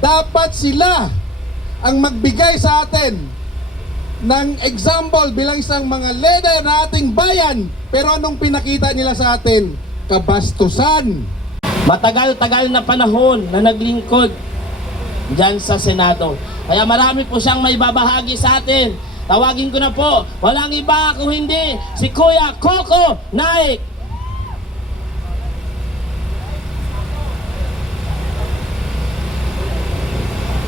Dapat sila ang magbigay sa atin ng example bilang isang mga leader na ating bayan. Pero anong pinakita nila sa atin? Kabastusan. Matagal-tagal na panahon na naglingkod dyan sa Senado. Kaya marami po siyang may babahagi sa atin. Tawagin ko na po, walang iba kung hindi si Kuya Coco Naik.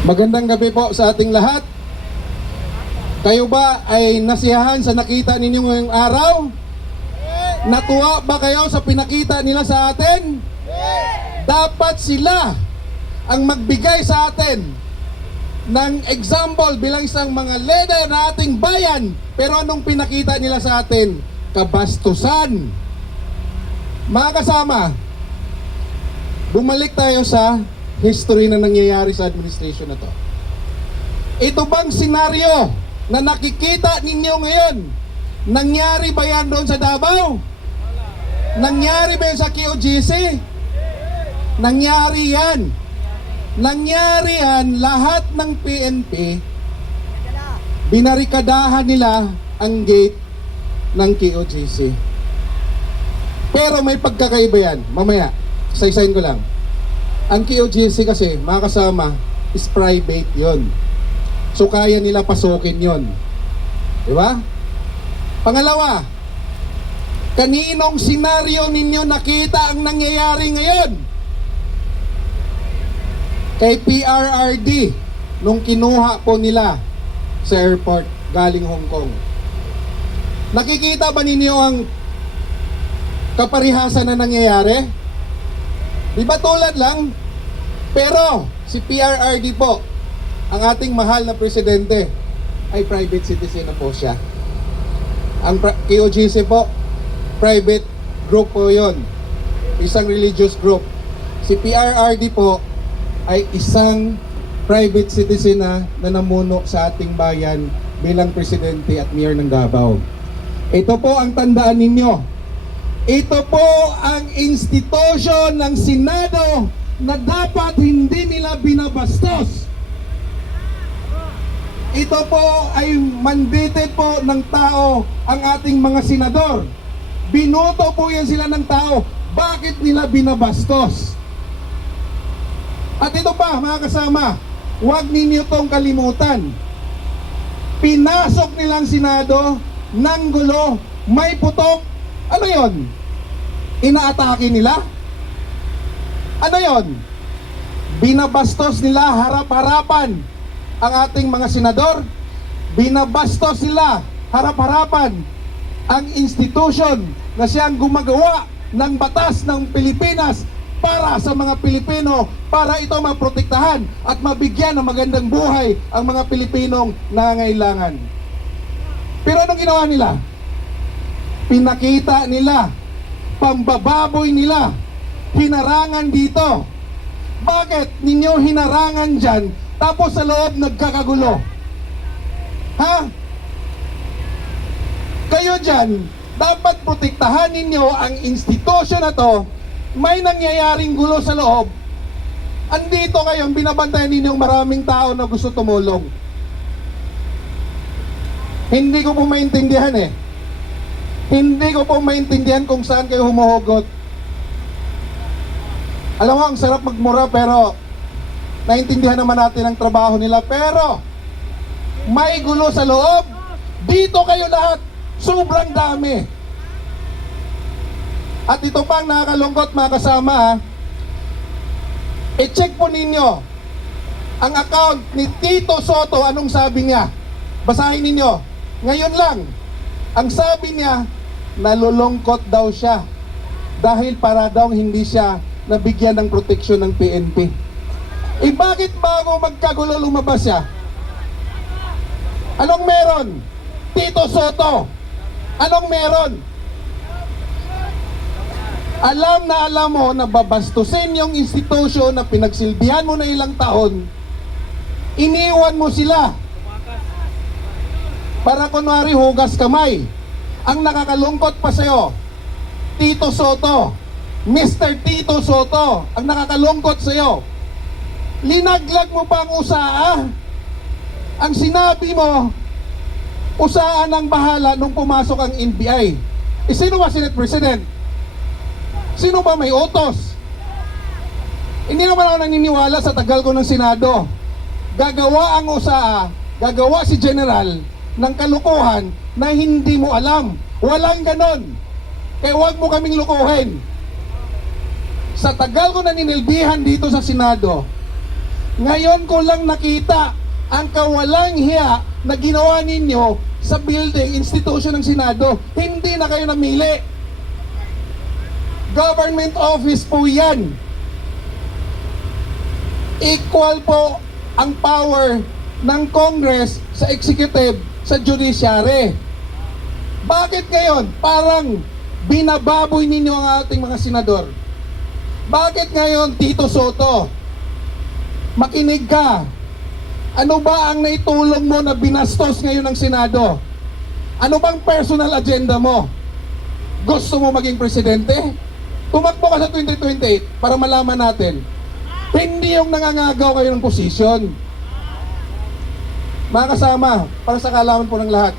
Magandang gabi po sa ating lahat. Kayo ba ay nasiyahan sa nakita ninyo ngayong araw? Natuwa ba kayo sa pinakita nila sa atin? Dapat sila ang magbigay sa atin ng example bilang isang mga leader na ating bayan. Pero anong pinakita nila sa atin? Kabastusan. Mga kasama, bumalik tayo sa history na nangyayari sa administration na to. Ito bang senaryo na nakikita ninyo ngayon, nangyari ba yan doon sa Davao? Nangyari ba yan sa QGC? Nangyari yan. Nangyari yan, lahat ng PNP, binarikadahan nila ang gate ng QGC. Pero may pagkakaiba yan. Mamaya, isa-isahin ko lang. Ang QGC kasi, mga kasama, is private yon. So kaya nila pasukin yon. Di ba? Pangalawa, kaninong senaryo ninyo nakita ang nangyayari ngayon? Kay PRRD, nung kinuha po nila sa airport galing Hong Kong. Nakikita ba ninyo ang kaparihasan na nangyayari? Di ba tulad lang? Pero si PRRD po, ang ating mahal na presidente, ay private citizen na po siya. Ang QGC po, private group po yon, isang religious group. Si PRRD po ay isang private citizen na namuno sa ating bayan bilang presidente at mayor ng Davao. Ito po ang tandaan ninyo. Ito po ang institusyon ng Senado na dapat hindi nila binabastos. Ito po ay mandated po ng tao ang ating mga senador. Binoto po yan sila ng tao. Bakit nila binabastos? At ito pa, mga kasama, huwag ninyo tong kalimutan. Pinasok nilang Senado ng gulo, may putok. Ano yon? Inaatake nila? Ano yon? Binabastos nila harap-harapan ang ating mga senador. Binabastos nila harap-harapan ang institution na siyang gumagawa ng batas ng Pilipinas para sa mga Pilipino, para ito maprotektahan at mabigyan ng magandang buhay ang mga Pilipinong nangangailangan. Pero anong ginawa nila? Pinakita nila, pambababoy nila, hinarangan dito. Bakit ninyo hinarangan dyan, tapos sa loob nagkakagulo? Ha? Kayo dyan, dapat protektahan ninyo ang institusyon na to. May nangyayaring gulo sa loob. Andito kayo, binabantayan ninyong maraming tao na gusto tumulong. Hindi ko po maintindihan eh. Hindi ko po maintindihan kung saan kayo humuhugot. Alam mo, ang sarap magmura pero naintindihan naman natin ang trabaho nila. Pero may gulo sa loob. Dito kayo lahat, sobrang dami. At ito pang nakakalungkot, mga kasama, i-check po ninyo ang account ni Tito Soto. Anong sabi niya? Basahin ninyo. Ngayon lang, ang sabi niya, nalulungkot daw siya dahil para daw hindi siya nabigyan ng proteksyon ng PNP. Bakit bago magkagulo lumabas siya? Anong meron? Tito Soto, anong meron? Alam na alam mo na babastusin yung institusyon na pinagsilbihan mo na ilang taon, iniwan mo sila para kunwari hugas kamay. Ang nakakalungkot pa sa'yo, Tito Soto, Mr. Tito Soto, ang nakakalungkot sa'yo, Linaglag mo pa ang USAA. Ang sinabi mo, USAA nang bahala nung pumasok ang NBI. Sino ba Senate President? Sino ba may utos? Hindi naman ako naniniwala sa tagal ko ng Senado. Gagawa ang USAA, gagawa si General ng kalukuhan na hindi mo alam. Walang ganon. Kaya huwag mo kaming lukuhin. Sa tagal ko naninilbihan dito sa Senado, ngayon ko lang nakita ang kawalang hiya na ginawa ninyo sa building, institution ng Senado. Hindi na kayo namili. Government office po yan. Equal po ang power ng Congress sa executive, sa judiciary. Bakit ngayon parang binababoy ninyo ang ating mga senador? Bakit ngayon, Tito Soto? Makinig ka. Ano ba ang naitulong mo na binastos ngayon ng Senado? Ano bang personal agenda mo? Gusto mo maging presidente? Tumakbo ka sa 2028 para malaman natin. Hindi yung nangangagaw kayo ng posisyon. Mga kasama, para sa kaalaman po ng lahat,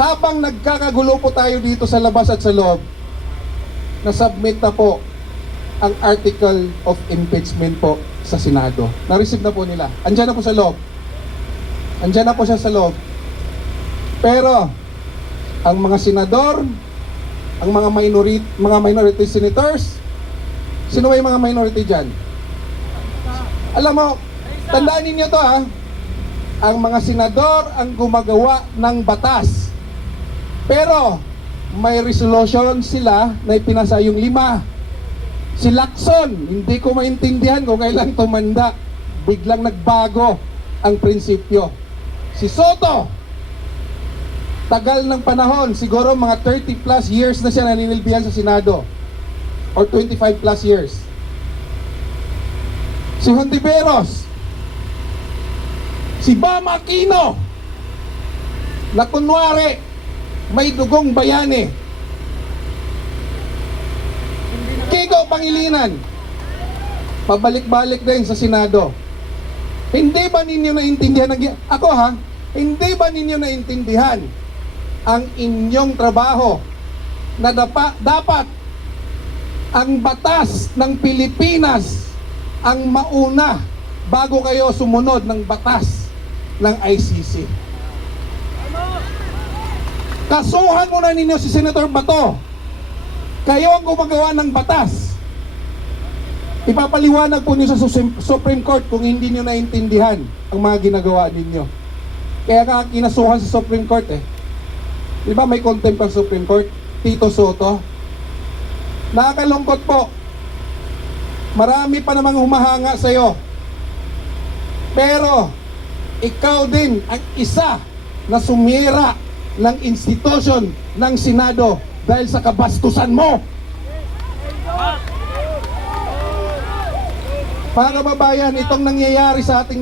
habang nagkakagulo po tayo dito sa labas at sa loob, na-submit na po ang article of impeachment po sa Senado. Na-receive na po nila. Andiyan na po sa loob. Andiyan na po siya sa loob. Pero, ang mga senador, ang mga minority senators, sino ba yung mga minority dyan? Alam mo, tandaan ninyo to ha, ang mga senador ang gumagawa ng batas. Pero, may resolution sila na ipinasa yung 5. Si Lacson, hindi ko maintindihan kung kailan tumanda. Biglang nagbago ang prinsipyo. Si Soto, tagal ng panahon, siguro mga 30 plus years na siya naninilbihan sa Senado. Or 25 plus years. Si Hontiveros, si Bam Aquino, na kunwari may dugong bayani. Kiko Pangilinan, pabalik-balik din sa Senado. Hindi ba ninyo naintindihan ako ha? Hindi ba ninyo naintindihan ang inyong trabaho na dapat ang batas ng Pilipinas ang mauna bago kayo sumunod ng batas ng ICC? Kasuhan muna ninyo si Senator Bato. Kayo ang gumagawa ng batas. Ipapaliwanag po niyo sa Supreme Court kung hindi niyo naintindihan ang mga ginagawa ninyo. Kaya ka kinasuhan sa Supreme Court eh. Di ba may contempt ang Supreme Court? Tito Soto. Nakakalungkot po. Marami pa namang humahanga sa'yo. Pero, ikaw din ang isa na sumira ng institusyon ng Senado dahil sa kabastusan mo. Mga kababayan, itong nangyayari sa ating